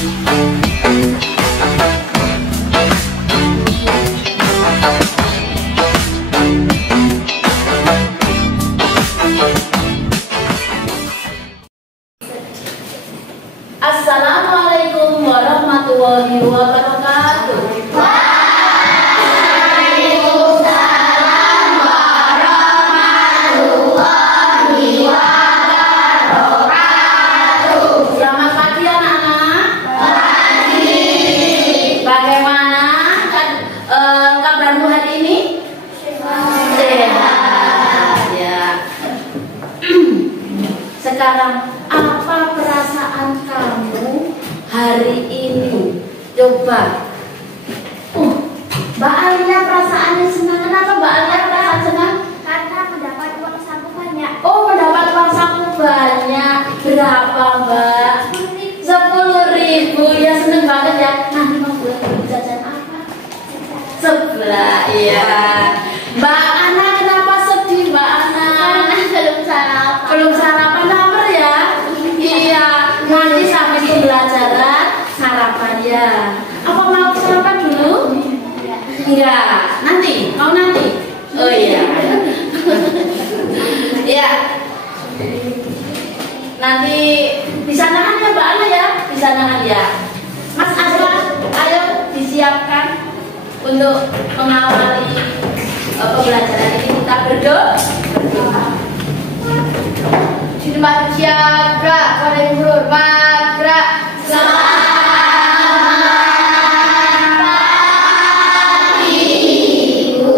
Assalamualaikum warahmatullahi wabarakatuh. Waalaikumsalam warahmatullahi wabarakatuh. Selamat pagi anak-anak. Pagi. Bagaimana kabarmu hari ini? Sehat. Ya. Sekarang apa perasaan kamu hari ini? Coba. Mbak Alia perasaannya senang. Kenapa Mbak Alia perasaan senang? Karena mendapat uang saku banyak. Oh, mendapat uang saku banyak. Berapa Mbak? 10.000. Ya, seneng banget ya. Nanti mau beli jajan apa? Sebelah. Iya. Mbak Ana kenapa sedih Mbak Ana? Belum sarapan. Belum sarapan, lapar ya? Iya. Nanti sampai pembelajaran sarapan ya. Apa mau sarapan dulu? Enggak. Nanti. Mau nanti? Oh iya. Ya. Nanti bisa nahan ya Mbak Ana ya? Bisa nahan ya. Mas Aslan, ayo disiapkan untuk mengawali pembelajaran ini. Kita berdoa. Selamat siang, Kak. Waalaikumsalam, Kak. Selamat pagi, Bu.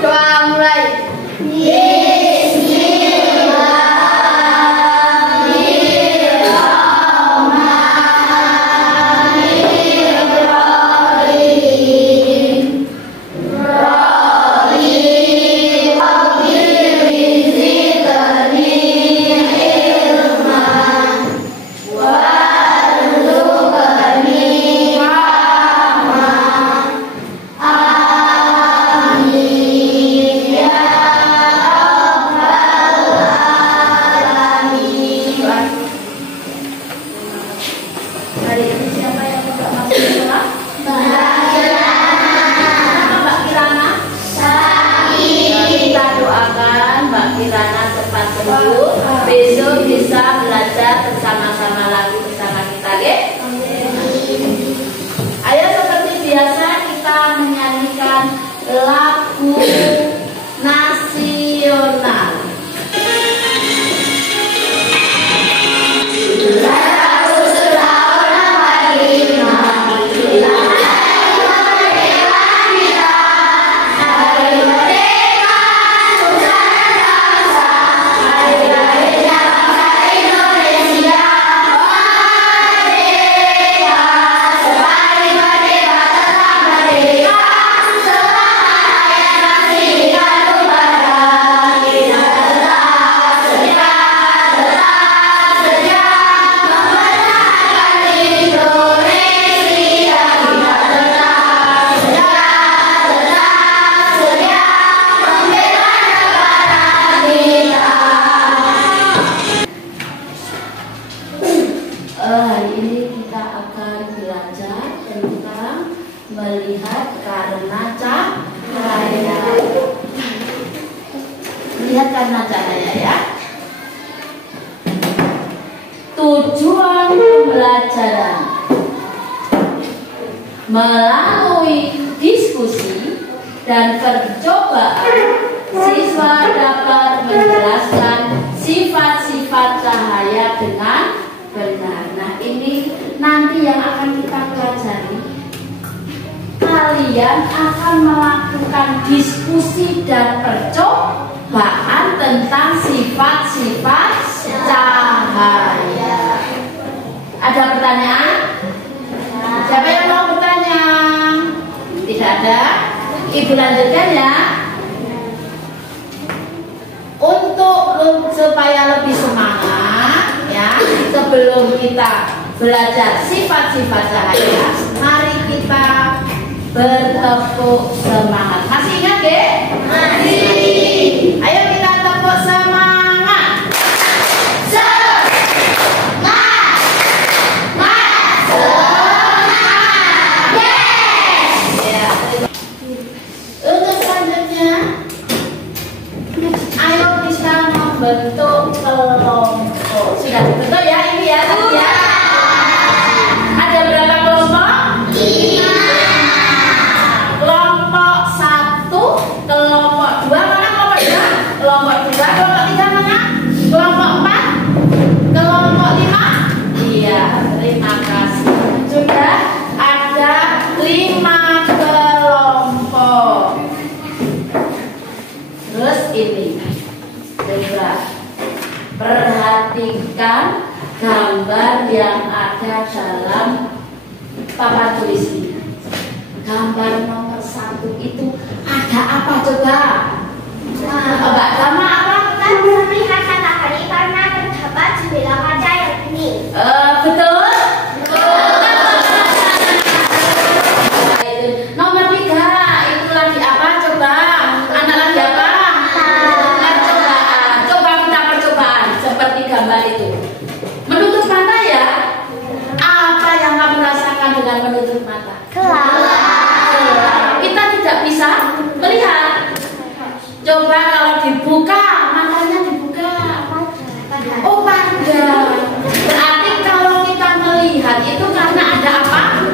Doa mulai. Hari ini siapa yang tidak masuk sekolah? Mbak Kirana. Kita doakan Mbak Kirana cepat sembuh. Besok bisa belajar bersama-sama lagi bersama kita, ya? Ayo seperti biasa kita menyanyikan lagu nasional. Hari ini kita akan belajar tentang melihat karena cahaya. Melihat karena cahaya ya. Tujuan pembelajaran melalui diskusi dan percobaan, siswa dapat menjelaskan sifat-sifat cahaya dengan benar. Nah, ini nanti yang akan kita pelajari. Kalian akan melakukan diskusi dan percobaan tentang sifat-sifat cahaya. Ada pertanyaan? Siapa yang mau bertanya? Tidak ada? Ibu lanjutkan ya. Untuk supaya lebih semangat ya, sebelum kita belajar sifat-sifat cahaya, mari kita bertepuk semangat. Masih ingat ya? Masih. Ayo kita tepuk semangat. Semangat. gambar yang ada dalam papan tulis ini. Gambar nomor 1 itu ada apa coba? Mbak Gama apa? Kita melihat kata ini karena terdapat jendela kaca yang ini. Betul? Nomor 3 itu lagi apa coba? Anak lagi apa? Percobaan. Coba kita percobaan seperti gambar itu. Menutup mata ya. Apa yang kamu rasakan dengan menutup mata? Gelap. Kita tidak bisa melihat. Coba kalau dibuka, matanya dibuka. Oh, pada. Berarti kalau kita melihat itu karena ada apa?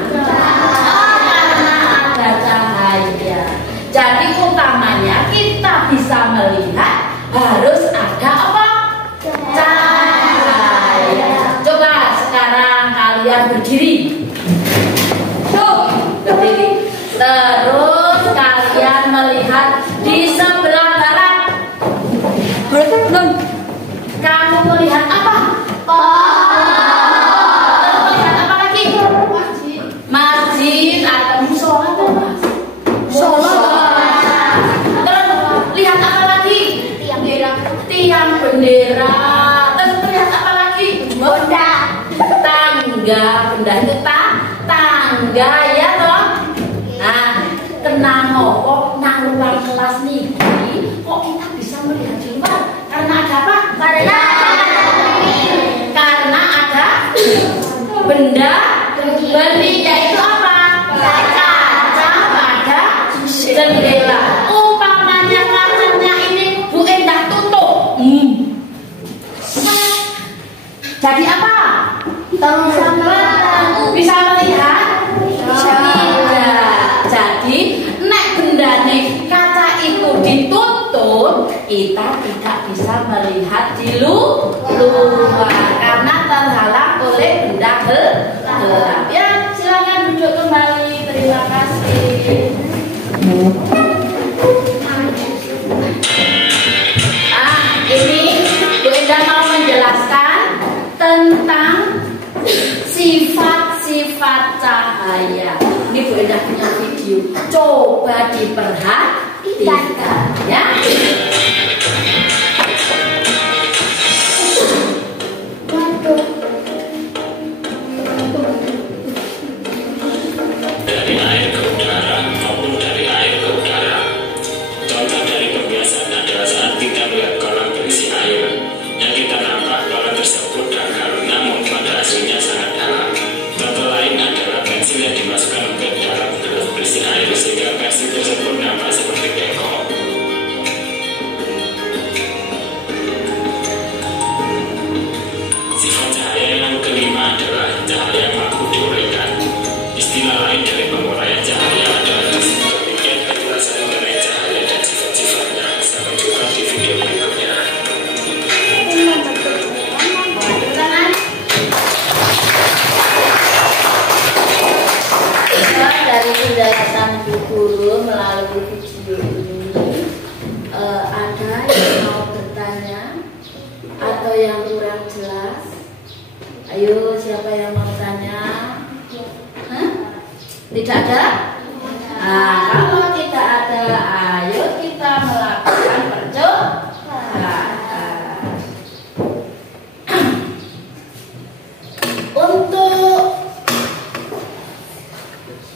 Karena ada cahaya. Jadi utamanya kita bisa melihat harus ada apa? Cahaya. Coba sekarang kalian berdiri. Tuh, berdiri. Terus kalian melihat di sebelah barat. Kamu melihat apa? Terus melihat apa lagi? Masjid atau musola atau mas? Terus lihat apa lagi? Tiang bendera. Terus melihat apa lagi? Tangga. Benda itu tangga ya toh. Nah, tenang kok nang ruang kelas nih. Kok kita bisa melihat di luar? Karena ada apa? Karena ada benda bening, yaitu apa? Kaca pada jendela. Umpamanya kacanya ini Bu Endah tutup. Jadi apa? Bisa melihat? Tidak. Jadi nek bendane kaca itu ditutup, kita tidak bisa melihat di luar karena terhalang oleh benda gelap. Ya, silakan duduk kembali. Terima kasih. Ini Bu Endah mau menjelaskan tentang sifat-sifat cahaya. Ini Bu Endah punya video. Coba diperhatikan ya. Dari air ke udara maupun dari air ke udara. Contoh dari kebiasaan adalah saat kita melihat kolam berisi air. Yang kita nampak kolam tersebut dangkal, namun pada aslinya sangat dalam. Contoh lain adalah pensil yang dimasukkan ke dalam gelas berisi air sehingga pensil tersebut nampak seperti teko. Sifat cahaya yang kelima adalah cahaya mampu diuraikan. Istilah lain dari penguraian cahaya adalah demikian penjelasan mengenai cahaya dan sifat-sifatnya. Sampai jumpa di video berikutnya. Dari penjelasan Bu Guru melalui video ini, ada yang mau bertanya atau yang kurang jelas? Ayo, siapa yang mau tanya? Hah? Tidak ada? Nah, kalau tidak ada, ayo kita melakukan percobaan. Untuk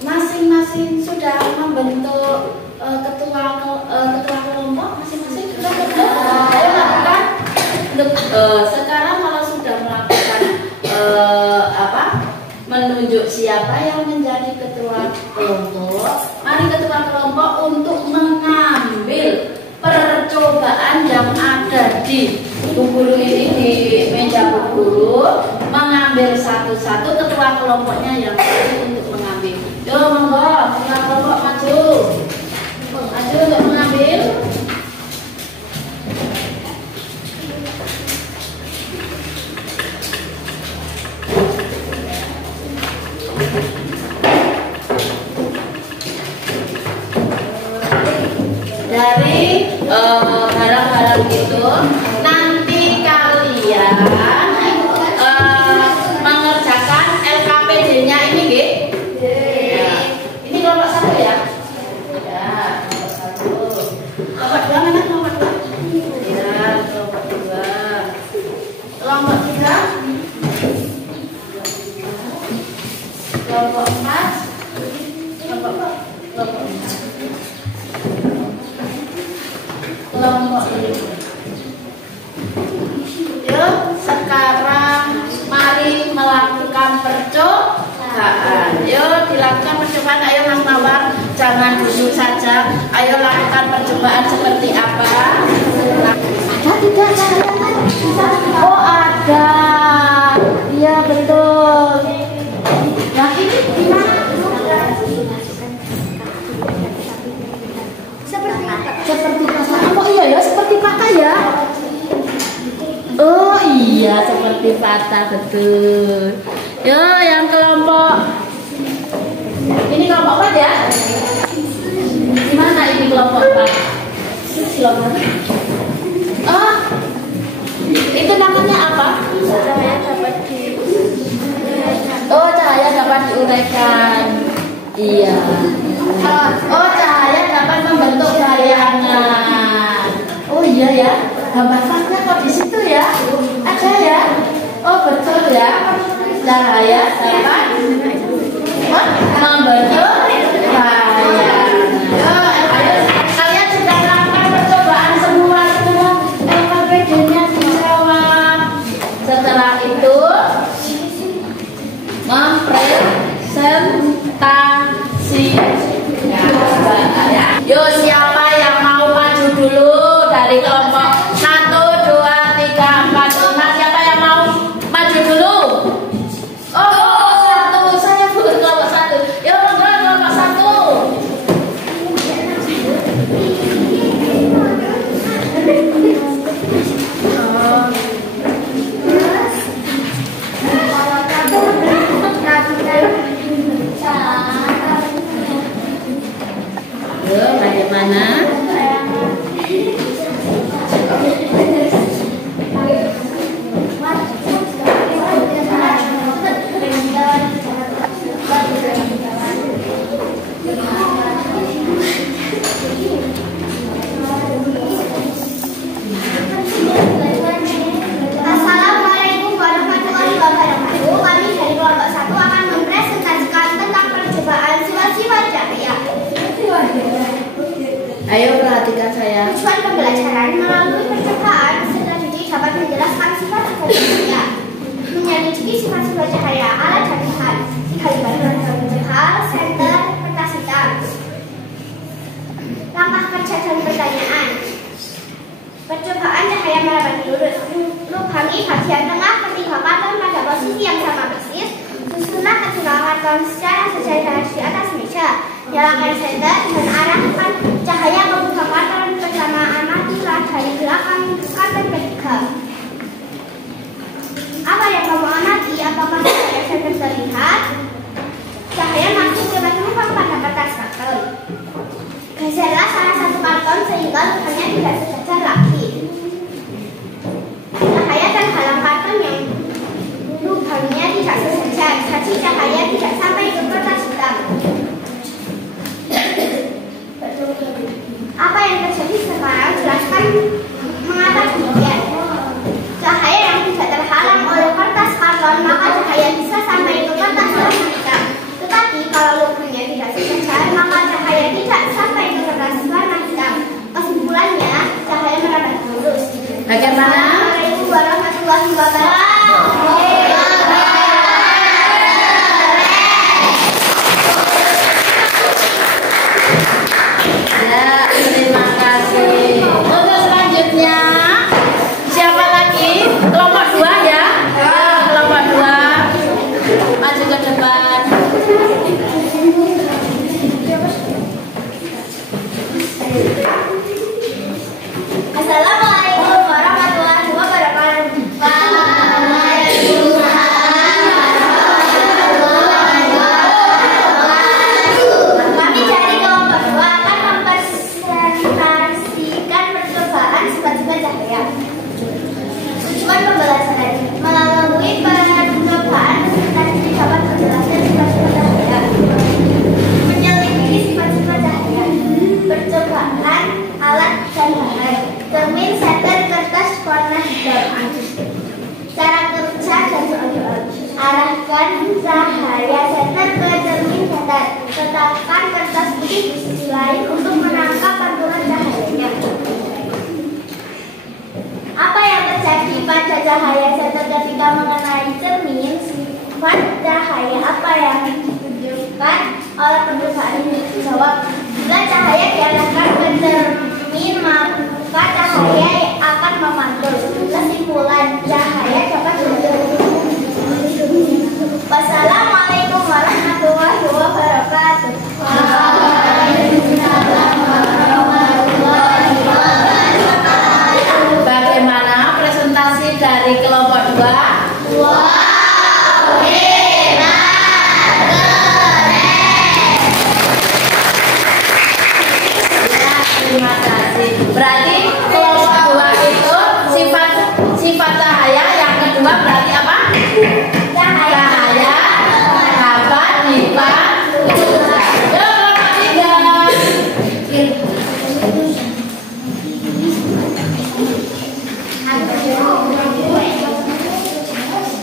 masing-masing sudah membentuk ketua kelompok masing-masing sudah bentuk. Ayo lakukan. Sekarang kalau sudah melakukan menunjuk siapa yang menjadi ketua kelompok, mari ketua kelompok untuk mengambil percobaan yang ada di Bu Guru ini, di meja Bu Guru, mengambil satu-satu ketua kelompoknya yang untuk mengambil. Yo monggo, ketua kelompok maju untuk mengambil. Dari barang-barang itu nanti kalian Kelompok yuk, sekarang mari melakukan percobaan. Yuk, dilakukan percobaan. Ayo Mas Mawar, jangan duduk saja. Ayo lakukan percobaan seperti apa? Ada tidak? Oh ada. Iya betul. Nah ini gimana? Seperti kakak. Oh iya ya, seperti kakak ya. Oh iya, seperti patah betul. Yo, yang kelompok ini kelompok apa ya? Gimana ini kelompok apa? Oh, itu namanya apa? Oh, cahaya dapat diuraikan. Iya. Oh, cahaya dapat membentuk bayangan. Oh iya ya. Gambar faknya kok di situ ya? Ada ya? Oh betul ya. Cahaya dapat membentuk bayangan. Ayo kalian sudah melakukan percobaan semua. KPD-nya dijawab. Setelah itu mempresentasi. Ya. Yo siapa yang mau maju dulu dari kelompok 1, 2, 3, 4, 5? Siapa yang mau maju dulu? Oh, 1. Saya bukan kelompok 1. Yo kelompok 1. Yo, bagaimana? Assalamualaikum warahmatullahi wabarakatuh. Kami dari kelompok 1 akan mempresentasikan tentang percobaan sifat-sifat cahaya. Ayo perhatikan saya. Tujuan pembelajaran melalui percobaan peserta didik dapat menjelaskan sifat-sifat cahaya, menyelidiki sifat-sifat cahaya, alat dan bahan, dikalibrasi hal, senter, kertas hitam. Langkah kerja dan pertanyaan. Percobaan cahaya meraba lurus. Lubangi bagian tengah ketiga karton pada posisi yang sama persis. Susunlah ketiga karton secara sejajar di atas meja. Nyalakan senter dan arahkan cahaya ke buka karton bersama amatilah dari belakang karton ketiga. Apa yang kamu amati? Apakah cahaya senter terlihat? Cahaya masuk ke penumpang pada kertas karton. Geserlah salah satu karton sehingga lubangnya tidak sejajar lagi. Cahaya terhalang karton yang lubangnya tidak sejajar, jadi cahaya tidak sampai ke kertas hitam. Apa yang terjadi sekarang? Jelaskan mengapa demikian. Cahaya yang tidak terhalang oleh kertas karton, maka cahaya bisa sampai ke kertas warna hitam. Tetapi kalau lubangnya tidak sejajar, maka cahaya tidak sampai ke kertas warna hitam. Kesimpulannya, cahaya meraba lurus. Bagaimana? Assalamualaikum warahmatullahi wabarakatuh. Ya, terima kasih. Untuk selanjutnya, siapa lagi? Kelompok 2 ya? Ya, kelompok 2. Maju ke depan. Assalamualaikum warahmatullahi di sisi lain untuk menangkap pantulan cahayanya. Apa yang terjadi pada cahaya senter ketika mengenai cermin? Sifat cahaya apa yang ditunjukkan oleh percobaan ini? Jawab, bila cahaya diarahkan ke cermin maka cahaya akan memantul. Kesimpulan, cahaya dapat ditunjukkan. Wassalamualaikum warahmatullahi wabarakatuh. Waalaikumsalam warahmatullahi wabarakatuh. Bagaimana presentasi dari kelompok 2? Wow, hebat, keren. Ya, terima kasih. Berarti kelompok 2 itu sifat cahaya, yang kedua berarti apa? Cahaya dapat dipantul. Yuk, kelompok 3.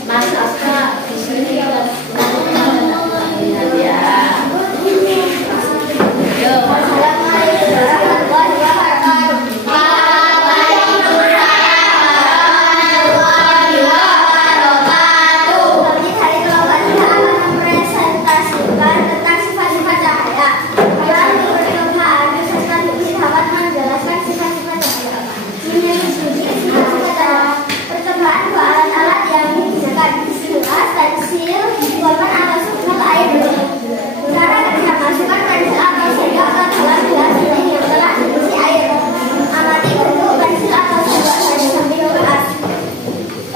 Mas Aska di sini lihat ya. Yuk. Assalamualaikum warahmatullahi wabarakatuh. Waalaikumsalam warahmatullahi wabarakatuh. Kami dari kelompok 3 akan mempresentasikan tentang sifat-sifat cahaya. Melalui percobaan, peserta diuji dapat menjelaskan sifat-sifat cahaya. Menyelidiki sifat-sifat cahaya. Percobaan dua alat-alat yang digunakan, gelas, pensil, pulpen atau sumber air bersih. Cara kerja, masukkan pensil atau sendok ke dalam gelas ini yang telah diisi air. Amati bentuk pensil atau sendok dari samping gelas.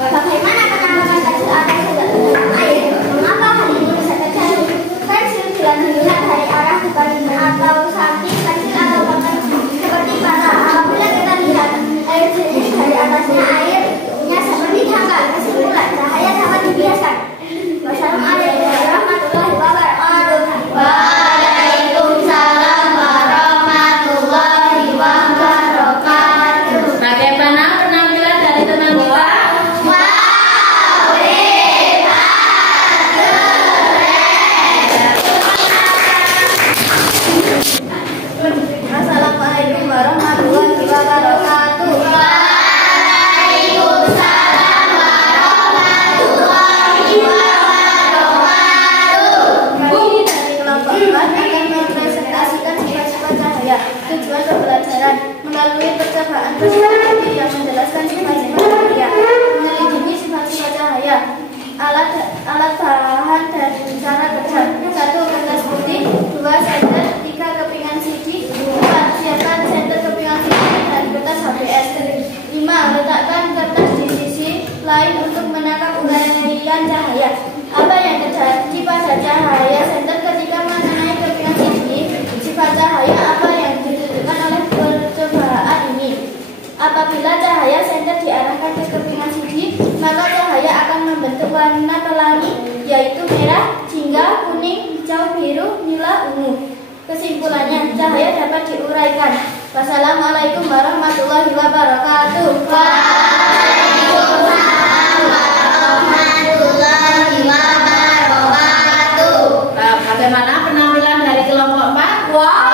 Bagaimana penanaman pensil atau sendok ke dalam air? Mengapa hal ini bisa terjadi? Pensil bila dilihat dari arah bukan atau samping pensil atau pulpen seperti panah. Apabila kita lihat air jernih dari atasnya, airnya seperti tanggal. Kesimpulan, cahaya dapat dibiaskan. Wassalamualaikum warahmatullahi wabarakatuh. Waalaikumsalam warahmatullahi wabarakatuh. Bagaimana penampilan dari teman kita? Wow, hebat, keren. Assalamualaikum warahmatullahi wabarakatuh. Waalaikumsalam warahmatullahi wabarakatuh. Kami dari kelompok 4 akan mempresentasikan sifat-sifat cahaya. Tujuan pembelajaran melalui percobaan presentasi yang menjelaskan sifat-sifat cahaya. Menyelidiki sifat-sifat cahaya. Alat bahan dan cara kerja. 1. Kertas putih. 2. Senter. 3. Kepingan CD. 4. Siapkan senter, kepingan CD dan kertas HBS. 5. Letakkan kertas di sisi lain untuk menangkap unggayan cahaya. Apa yang terjadi pada cahaya senter ketika mengenai kepingan CD? Sifat cahaya apa yang ditunjukkan oleh percobaan ini? Apabila cahaya senter diarahkan ke kepingan CD, maka cahaya akan membentuk warna pelangi, yaitu merah, jingga, kuning, hijau, biru, nila, ungu. Kesimpulannya, cahaya dapat diuraikan. Wassalamualaikum warahmatullahi wabarakatuh. Waalaikumsalam warahmatullahi wabarakatuh. Bagaimana penampilan dari kelompok 4? Wow.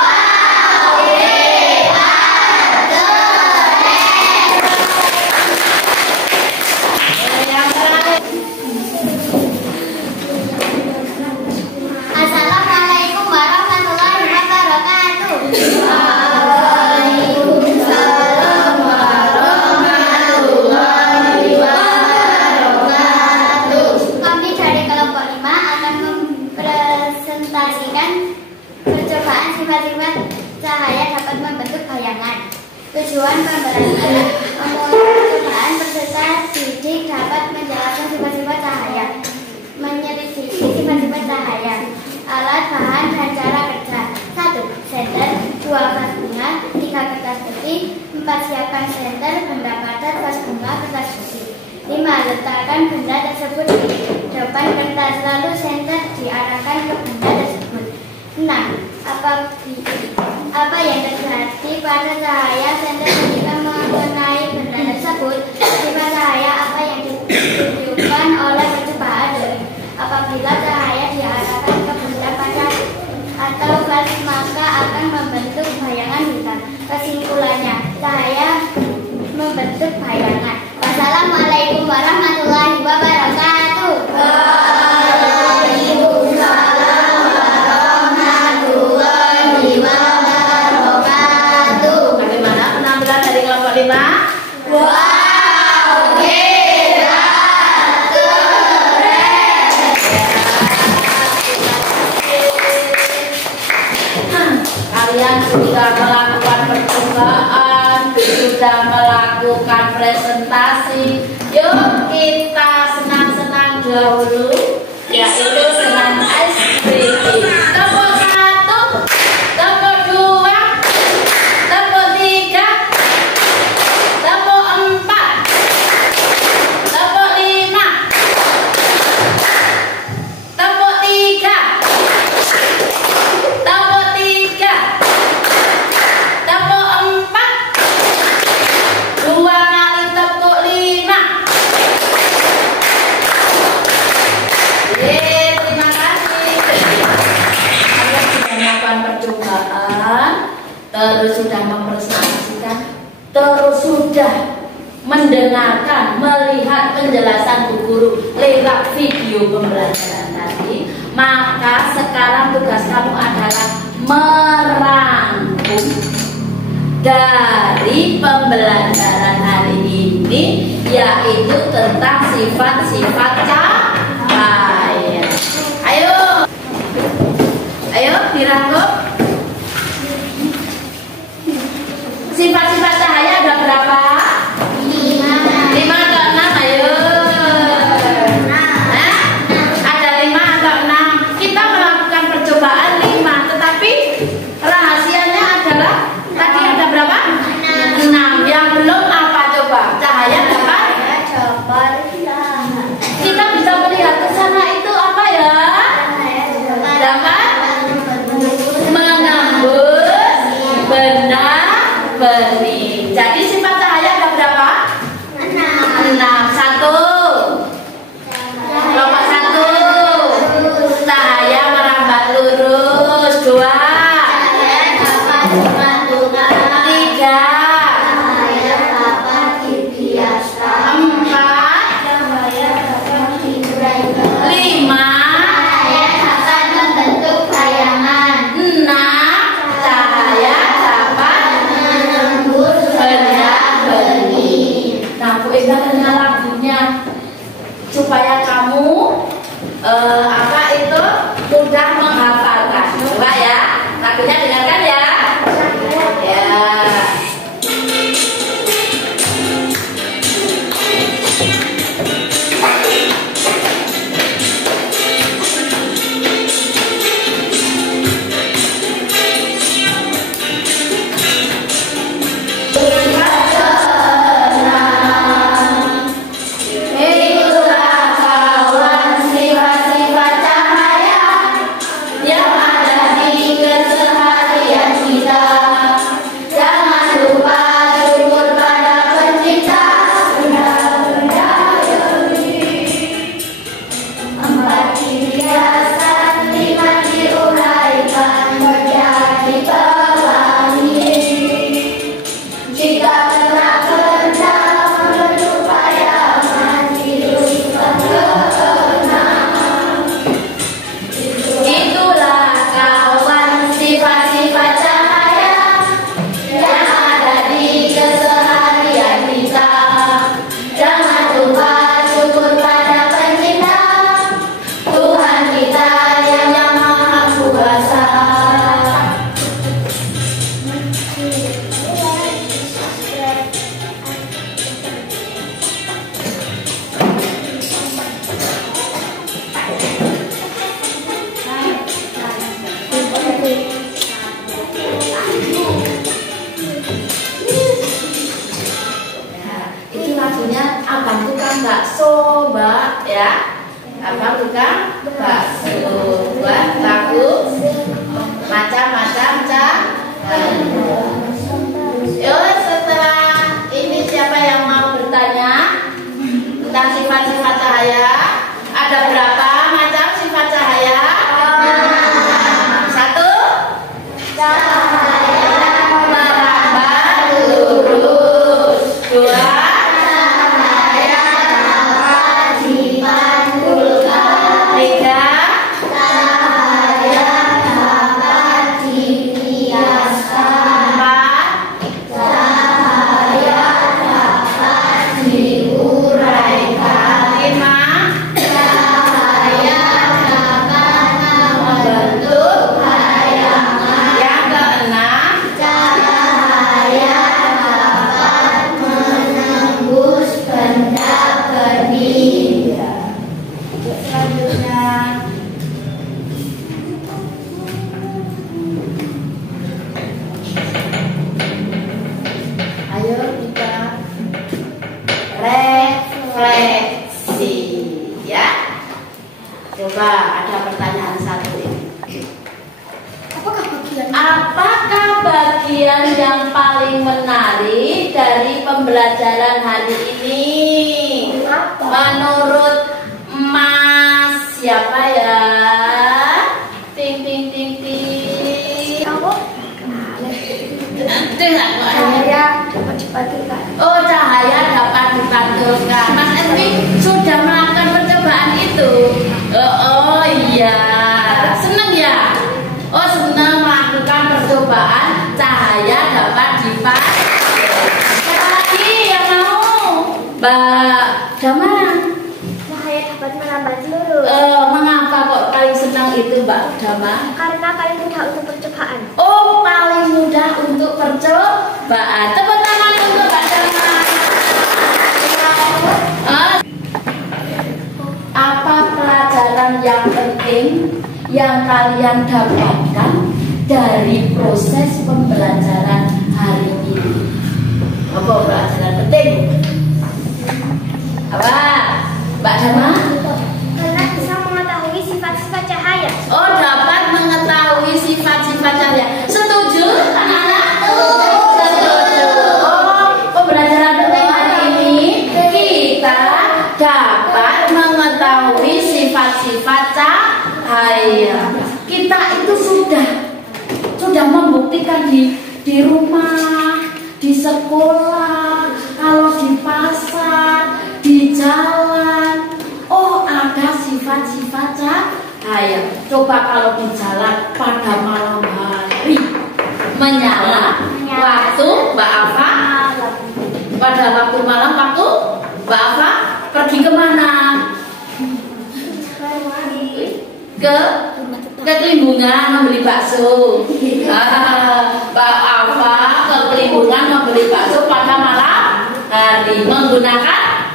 Yang terakhir. Assalamualaikum warahmatullahi wabarakatuh. Waalaikumsalam warahmatullahi wabarakatuh. Kami dari kelompok 5 akan mempresentasikan percobaan sifat-sifat cahaya dapat membentuk bayangan. Tujuan pembelajaran percobaan peserta didik dapat menjelaskan sifat-sifat cahaya. Menyelidiki sifat-sifat cahaya. Alat, bahan, dan cara kerja. 1. Senter. 2. Vas bunga. 3. Kertas putih. 4. Siapkan senter, benda padat, vas bunga, kertas putih. 5. Letakkan benda tersebut di depan kertas, lalu senter diarahkan ke benda tersebut. 6. Apa yang terjadi pada cahaya senter ketika mengenai benda tersebut? Sifat cahaya apa yang ditunjukkan oleh percobaan ini? Apabila cahaya diarahkan ke benda padat atau vas, maka akan kalian sudah melakukan percobaan, sudah melakukan presentasi. Yuk kita senang-senang dahulu, yaitu dengan ice breaking. Tepuk 1, tepuk 2, tepuk 3, tepuk 4, tepuk 5, tepuk 3, tepuk 3, tepuk 4, 2 kali tepuk 5. Terima kasih. Kalian sudah melakukan percobaan, terus sudah mempresentasikan, terus sudah mendengarkan, melihat penjelasan Bu Guru lewat video pembelajaran tadi. Maka sekarang tugas kamu adalah merangkum dari pembelajaran hari ini, yaitu tentang sifat-sifat cahaya. Ayo dirangkum. Sifat-sifat cahaya ada berapa? 5 atau 6? Ayo. Ada 5 atau 6? Kita melakukan percobaan 5, tetapi rahasianya adalah tadi ada berapa? 6. Yang belum apa coba? Cahaya dapat? Kita bisa melihat ke sana itu apa ya? Dapat menembus benih. Jadi sifat cahaya ada berapa? 6. 1. Kelompok 1. Cahaya merambat lurus. 2. 3. 5. Dengan lagunya supaya kamu apa itu mudah menghafalkan. Coba ya, lagunya dengarkan ya. Ya. Abang tukang bakso, Mbak, ya. Abang tukang bakso. Buat lagu macam-macam Yuk, setelah ini siapa yang mau bertanya tentang sifat-sifat cahaya? Ada berapa macam sifat cahaya? 1. Cahaya merambat lurus. 2. Cahaya dapat apakah bagian yang paling menarik dari pembelajaran hari ini? Menurut Mas siapa ya? Ting ting ting ting. Cahaya dapat dipantulkan. Oh, cahaya dapat dipantulkan. Mas Edwin sudah melakukan percobaan itu. Oh iya, senang ya. Oh, senang melakukan percobaan cahaya dapat dipantulkan. Siapa lagi yang mau? Mbak Dama. Cahaya dapat menambah telur. Mengapa kok paling senang itu Mbak Dama? Karena paling mudah untuk percobaan. Oh, paling mudah untuk percobaan. Tepuk tangan untuk Mbak Dama. Apa pelajaran yang penting yang kalian dapatkan dari proses pembelajaran hari ini? Apa pelajaran penting? Apa? Mbak Dama? Karena bisa mengetahui sifat-sifat cahaya. Oh, dapat mengetahui sifat-sifat cahaya. Setuju, anak-anak? Setuju. Oh, pembelajaran penting hari ini kita dapat mengetahui sifat-sifat cahaya. Kita itu sudah membuktikan di rumah, di sekolah, kalau di pasar, di jalan. Oh, ada sifat-sifat cahaya. Coba kalau di jalan pada malam hari menyala. Waktu Mbak Afa, pada waktu malam waktu Mbak Afa pergi kemana? Ke Kelimbungan membeli bakso. Mbak Afa ke Kelimbungan membeli bakso pada malam hari menggunakan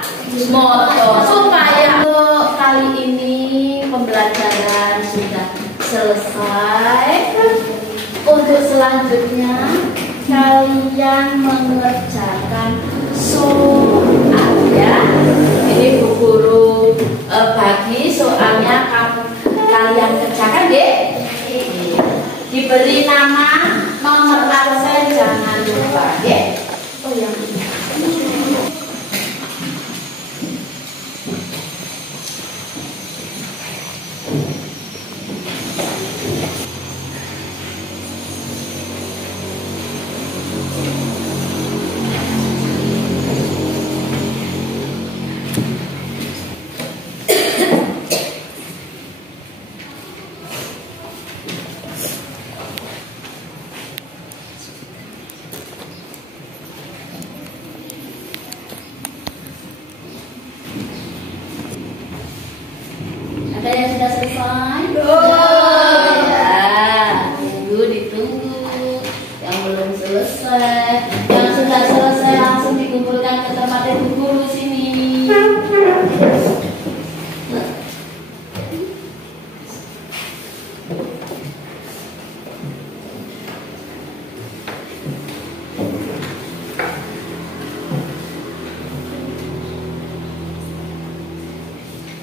motor. Supaya kali ini pembelajaran sudah selesai. Untuk selanjutnya kalian mengerjakan soal ya. Ini Bu Guru bagi soalnya kalian kerjakan deh. Diberi nama, nomor absen jangan lupa ya. Oh yang ini. Ada yang sudah selesai? Ya, ditunggu. Yang belum selesai, yang sudah selesai langsung dikumpulkan ke tempat Ibu Guru sini.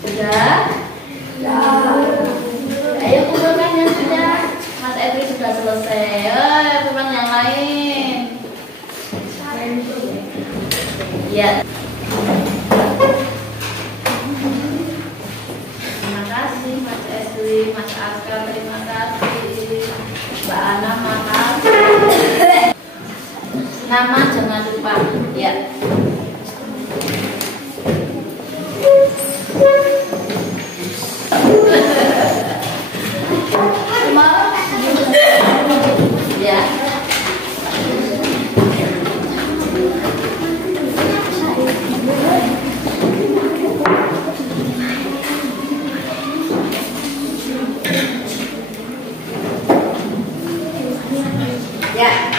Sudah? Ayo kumpulkan yang sudah. Mas Edri sudah selesai. Kumpulkan yang lain. Ya. Terima kasih Mas Edri, Mas Aska, terima kasih. Mbak Ana, makasih. Nama jangan lupa. Ya. Ya. Ya.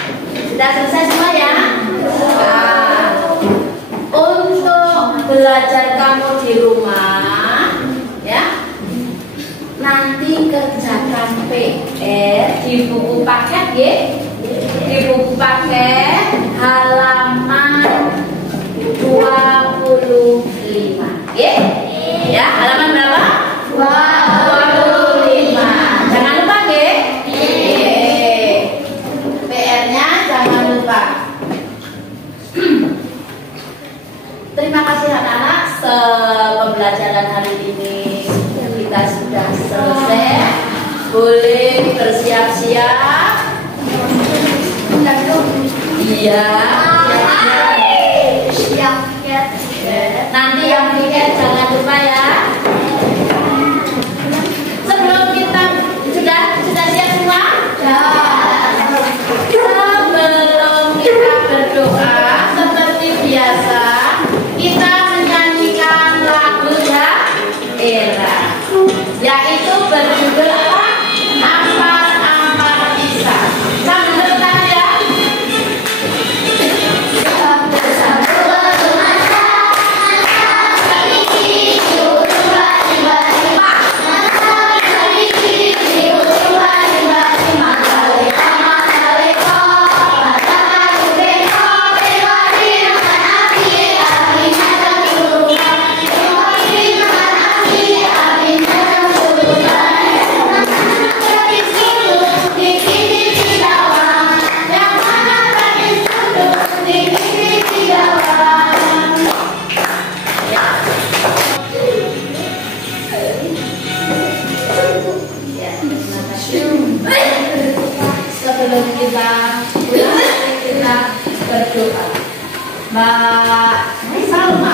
Sudah selesai semua ya? Nah, untuk belajar kamu di rumah ya. Nanti kerjakan PR di buku paket ya. Di buku paket halaman 25 ya. Ya, halaman berapa? 25. Jangan lupa ya. berdoa. Terima kasih anak-anak, pembelajaran hari ini kita sudah selesai. Boleh bersiap-siap. Iya. Siap. Nanti yang pikir jangan lupa ya. Sebelum kita sudah siap semua? Sebelum kita berdoa seperti biasa, kita menyanyikan lagu daerah, yaitu berjudul apa? Ampar-ampar Pisah. Sambil bertanya ya. Sebelum kita berdoa, Mbak Salma